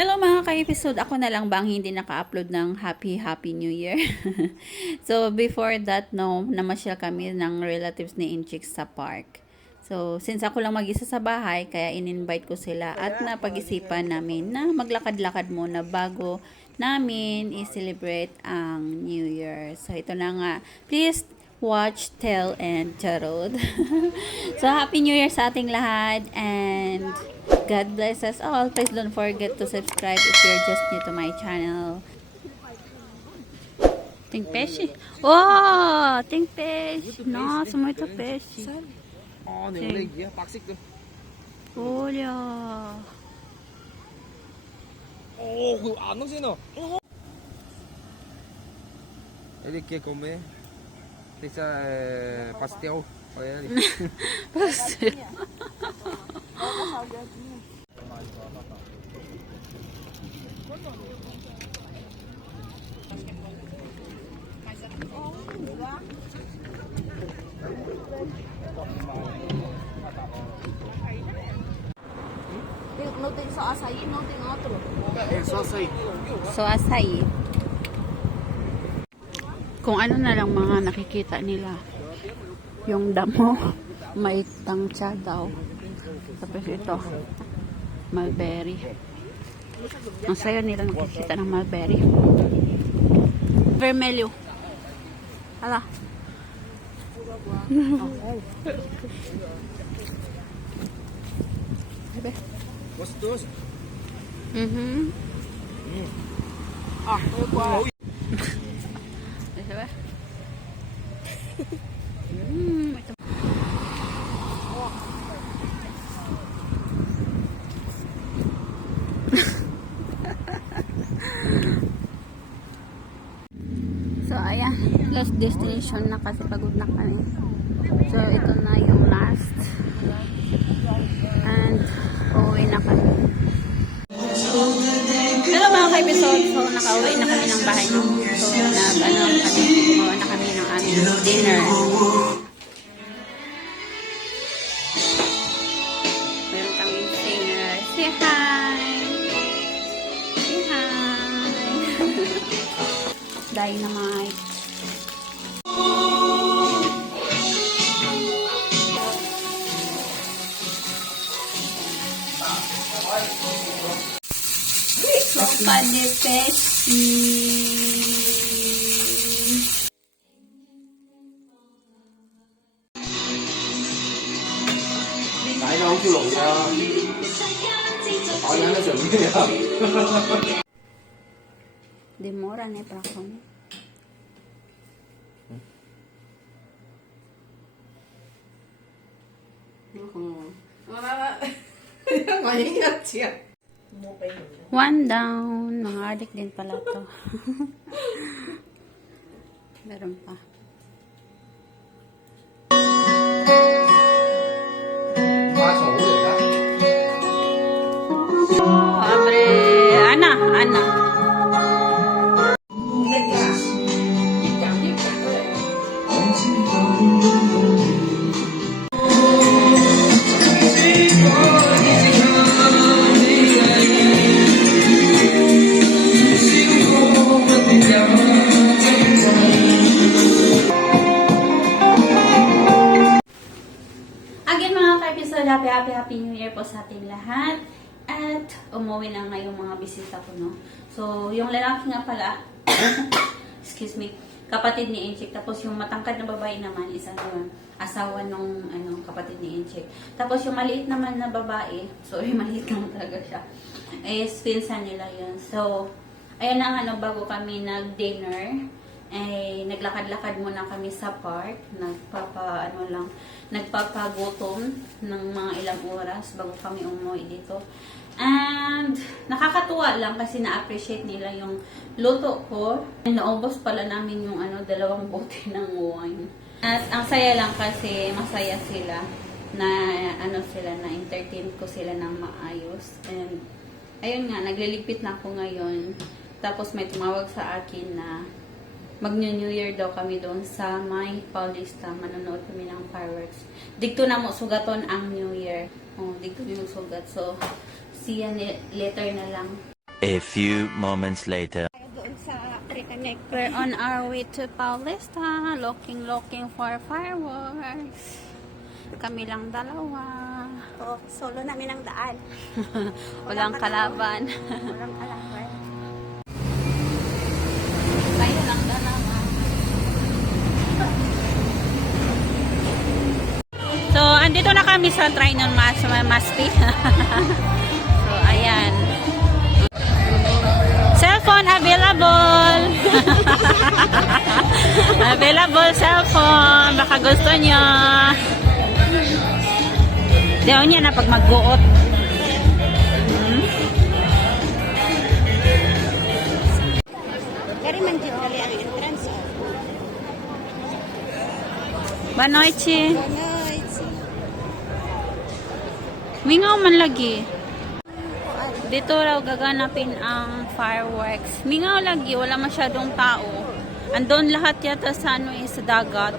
Hello mga ka-episode, ako na lang ba ang hindi naka-upload ng Happy Happy New Year? so before that, no, namasyal kami ng relatives ni Inchik sa park. So since ako lang mag-isa sa bahay, kaya in-invite ko sila at napag-isipan namin na maglakad-lakad muna bago namin i-celebrate ang New Year. So ito na nga, please watch, tell, and charod. so, Happy New Year sa ating lahat and God bless us all. Please don't forget to subscribe if you're just new to my channel. Tem peshi? Oh, tem peixe. Nossa, muito peixe. Sim. Olha. Oh, ah, não sei não. Ele quer comer. Deixa é, pastel. Olha ali. Tem- Não tem só açaí, não tem outro. É só açaí. Kung ano na lang mga nakikita nila. Yung damo, may tangcha daw. Tapos ito, mulberry. Ang sayo nila nakikita ng mulberry. Vermelho. Hala. Gostoso. Mhm. Ah, foi igual. Ito ba? mm, ito. so, ayan. Last destination na kasi pagod na kami. So, ito na yung last. And, uuwi na kami. Hello mga ka-episode. So, nakauwi na kami ng bahay. So, nag, ano, kami, gumawa na kami ng aming dinner. Meron kami singer. Say hi! Say hi! Dynamite. Panipesi. Tại nó không chịu lụi ra Hỏi nhắn nó chuẩn bị Demoran eh para comer. One down. Mga adik din pala to. Meron pa. Happy, happy, happy New Year po sa ating lahat. At umuwi na ngayong mga bisita ko, no? So, yung lalaki nga pala, excuse me, kapatid ni Inchik. Tapos yung matangkad na babae naman, isa na yun, asawa nung ano, kapatid ni Inchik. Tapos yung maliit naman na babae, sorry, maliit lang talaga siya, is pinsan nila yun. So, ayan na nga, no, bago kami nag-dinner, eh, naglakad-lakad muna kami sa park. Nagpapa, ano lang, nagpapagutom ng mga ilang oras bago kami umuwi dito. And, nakakatuwa lang kasi na-appreciate nila yung luto ko. Naubos pala namin yung ano, dalawang bote ng wine. At ang saya lang kasi masaya sila na ano sila na entertain ko sila ng maayos. And, ayun nga, nagliligpit na ako ngayon. Tapos may tumawag sa akin na mag-New Year daw kami doon sa may Paulista. Manonood kami ng fireworks. Dito na mo sugaton ang New Year. Oh, dito yung sugat. So, see ya ni- later na lang. A few moments later. Doon sa Reconnect. We're on our way to Paulista, looking, looking for fireworks. Kami lang dalawa. Oh, solo namin ang daan. Walang kalaban. Walang kalaban. Kayo lang dalawa. So, andito na kami sa Trinon Mas, Maspi. so, ayan. Cellphone available. available cellphone. Baka gusto nyo. Diyaw niya na pag magbuot. Hmm? Gari man dito kali ang entrance. oh. Banoichi. Ganun. Mingaw man lagi. Dito raw gaganapin ang fireworks. Mingaw lagi, wala masyadong tao. Andon lahat yata sa ano eh, sa dagat.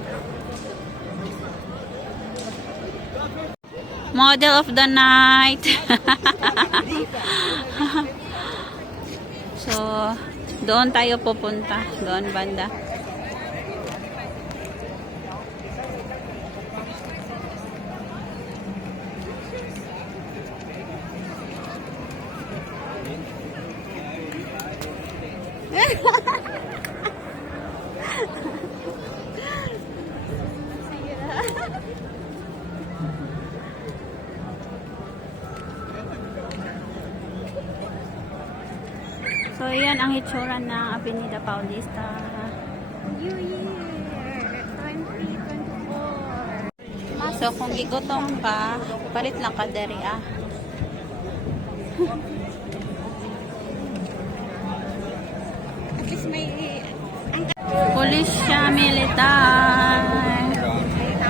Model of the night. so, doon tayo pupunta. Doon banda. So, yan ang itsura ng Avenida Paulista. New Year 2024. So, kung gigutom ka, palit lang ka dari ah. At least may ang Tower sila.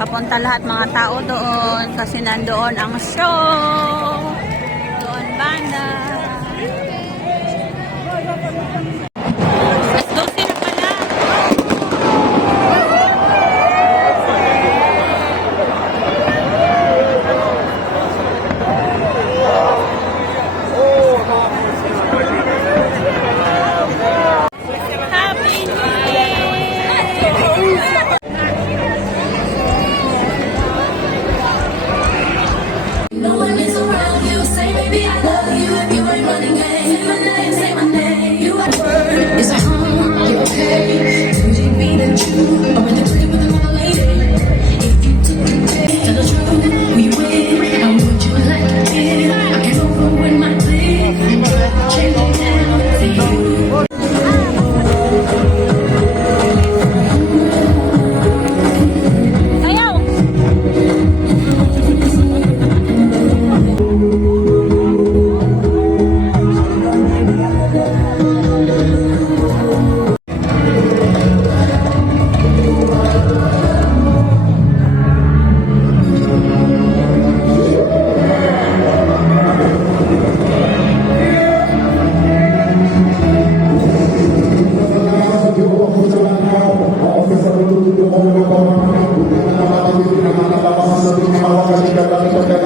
Papunta lahat mga tao doon kasi nandoon ang show.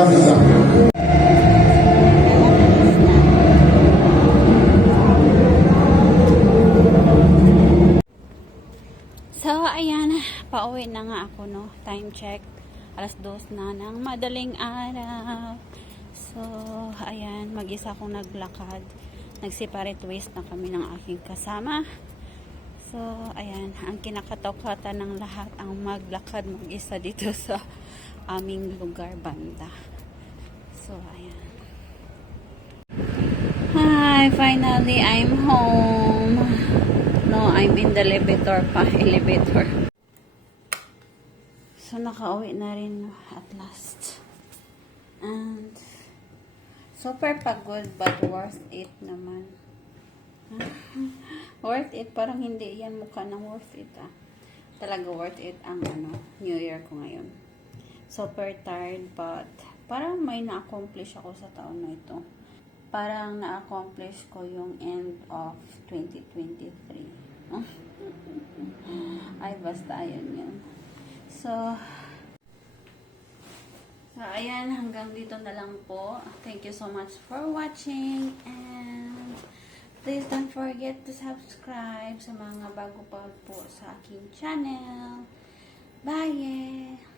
So, ayan. Pauwi na nga ako, no? Time check. Alas dos na ng madaling araw. So, ayan. Mag-isa akong naglakad. Nag-separate ways na kami ng aking kasama. So, ayan. Ang kinakatokatan ng lahat ang maglakad mag-isa dito sa aming lugar banda. So, ayan. Hi, finally, I'm home. No, I'm in the elevator pa. Elevator. So, nakauwi na rin at last. And, super pagod but worth it naman. worth it. Parang hindi yan mukha ng worth it ah. Talaga worth it ang ano, New Year ko ngayon. Super tired but parang may na-accomplish ako sa taon na ito. Parang na-accomplish ko yung end of 2023. Ay, basta yun yun. So, So, ayan, hanggang dito na lang po. Thank you so much for watching and please don't forget to subscribe sa mga bago pa po sa aking channel. Bye!